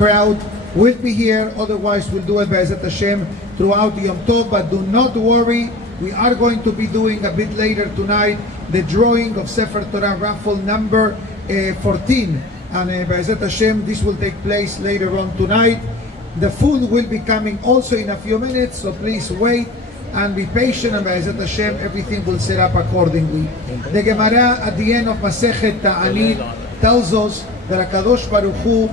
crowd will be here. Otherwise, we'll do it Be'ezat Hashem throughout the Yom Tov. But do not worry, we are going to be doing a bit later tonight the drawing of Sefer Torah raffle number 14. And Be'ezat Hashem, this will take place later on tonight. The food will be coming also in a few minutes, so please wait and be patient, and Be'ezat Hashem, everything will set up accordingly. The Gemara at the end of Masechet Ta'anit tells us that HaKadosh Baruch Hu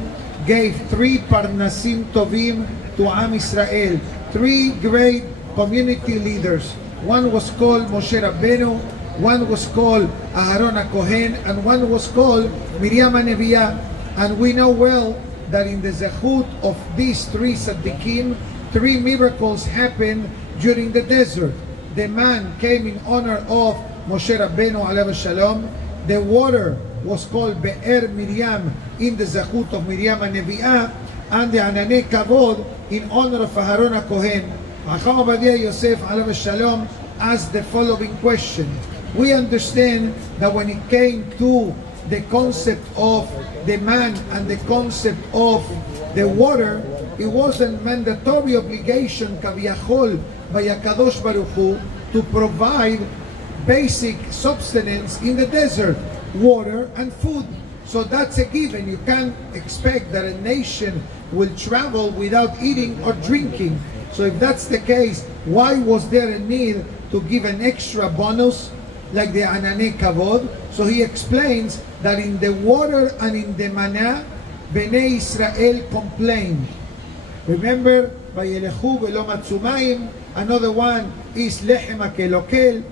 gave 3 Parnasim Tovim to Am Israel, 3 great community leaders. One was called Moshe Rabbeinu, one was called Aharon HaKohen, and one was called Miriam HaNeviah. And we know well that in the Zechut of these 3 Tzaddikim, 3 miracles happened during the desert. The man came in honor of Moshe Rabbeinu alayhi shalom. The water was called Be'er Miriam in the Zechut of Miriam HaNeviah, and the Ananei Kavod in honor of Aharon HaKohen. Chacham Ovadia Yosef alayhi shalom asked the following question. We understand that when it came to the concept of the man and the concept of the water, it was a mandatory obligation, Kaviyachol, by HaKadosh Baruch Hu, to provide basic substance in the desert, water and food. So that's a given. You can't expect that a nation will travel without eating or drinking. So if that's the case, why was there a need to give an extra bonus like the Ananei Kavod? So he explains that in the water and in the manna, Bnei Israel complained. Remember, Vayelechu velo matzu mayim. Another one is Lechem hakelokel.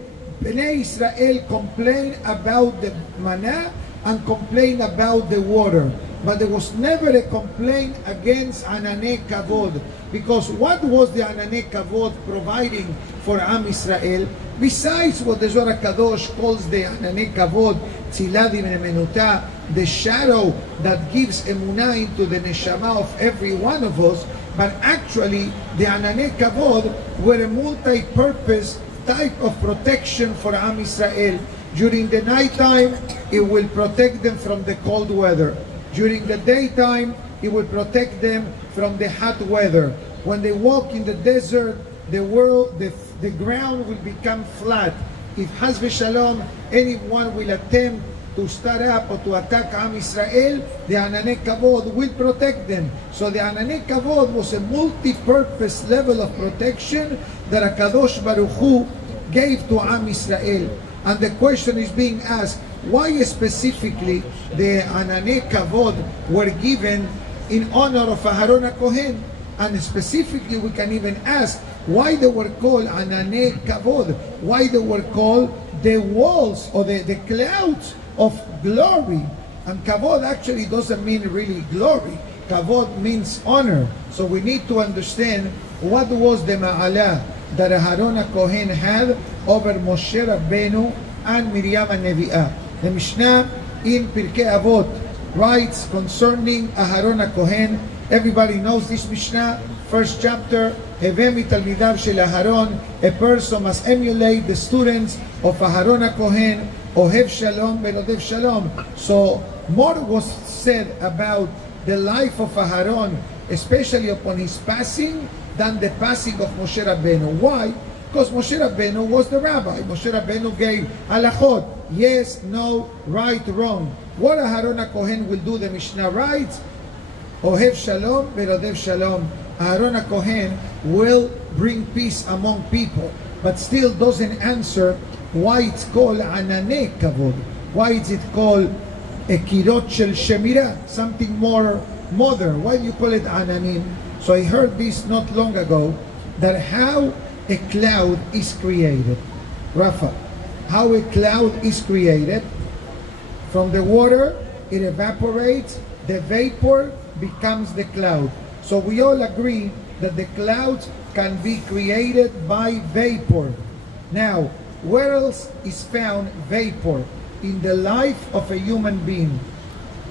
Bnei Israel complained about the manna and complained about the water. But there was never a complaint against Ananei Kavod. Because what was the Ananei Kavod providing for Am Israel? Besides what the Zohar HaKadosh calls the Ananei Kavod, Tzilad Menuta, the shadow that gives emunah into the neshama of every one of us, but actually the Ananei Kavod were a multi-purpose type of protection for Am Israel. During the nighttime, it will protect them from the cold weather. During the daytime, it will protect them from the hot weather. When they walk in the desert, the ground will become flat. If Haz v'Shalom, anyone will attempt to start up or to attack Am Israel, the Ananei Kavod will protect them. So the Ananei Kavod was a multi-purpose level of protection that HaKadosh Baruch Hu gave to Am Israel. And the question is being asked, why specifically the Ananei Kavod were given in honor of Aharon HaKohen? And specifically we can even ask why they were called Ananei Kavod, why they were called the walls or the clouds of glory. And Kavod actually doesn't mean really glory. Kavod means honor. So we need to understand what was the ma'ala that Aharon HaKohen had over Moshe Rabbeinu and Miriam HaNeviah. The Mishnah in Pirkei Avot writes concerning Aharon HaKohen. Everybody knows this Mishnah. First chapter, Heveh mitalmidav shel Aharon. A person must emulate the students of Aharon HaKohen. Ohev shalom velodev shalom. So more was said about the life of Aharon, especially upon his passing, than the passing of Moshe Rabbeinu. Why? Because Moshe Rabbeinu was the rabbi. Moshe Rabbeinu gave halachot. Yes, no, right, wrong. What Aharon HaKohen will do, the Mishnah writes, Ohev shalom velodev shalom. Aharon HaKohen will bring peace among people, but still doesn't answer why it's called Ananei Kavod. Why is it called a kirot shel shemira, something more modern? Why do you call it Ananim? So I heard this not long ago, that how a cloud is created. Rafa, how a cloud is created? From the water, it evaporates, the vapor becomes the cloud. So we all agree that the clouds can be created by vapor. Now, where else is found vapor? In the life of a human being.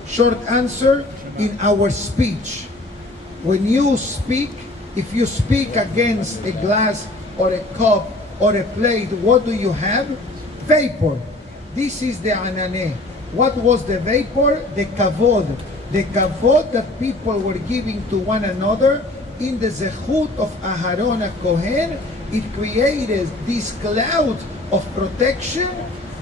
Short answer, in our speech. When you speak, if you speak against a glass or a cup or a plate, what do you have? Vapor. This is the Ananei. What was the vapor? The kavod. the kavod that people were giving to one another in the zechut of Aharon HaKohen, it created this cloud of protection,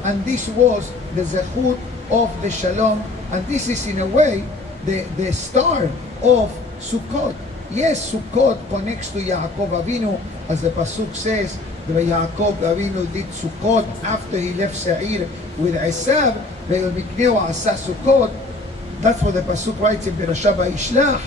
and this was the zechut of the shalom, and this is in a way the star of Sukkot. Yes, Sukkot connects to Yaakov Avinu, as the pasuk says, the Yaakov Avinu did Sukkot after he left Seir with Esav, ve'yomikneu asa Sukkot. That's what the pasuk writes in Bereshah Vayishlach.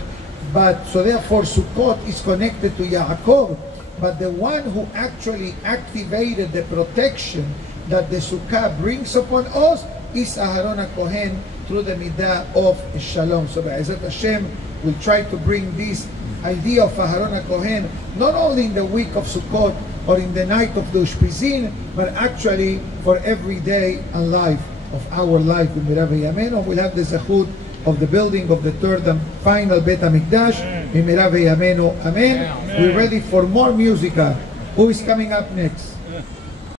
But so therefore Sukkot is connected to Yaakov, but the one who actually activated the protection that the Sukkah brings upon us is Aharon HaKohen through the midah of Shalom. So Be'ezrat Hashem will try to bring this idea of Aharon HaKohen not only in the week of Sukkot or in the night of the Ushpizin, but actually for every day and life of our life. We'll have the zechut of the building of the third and final Bet HaMikdash. Amen. We're ready for more music. Who is coming up next?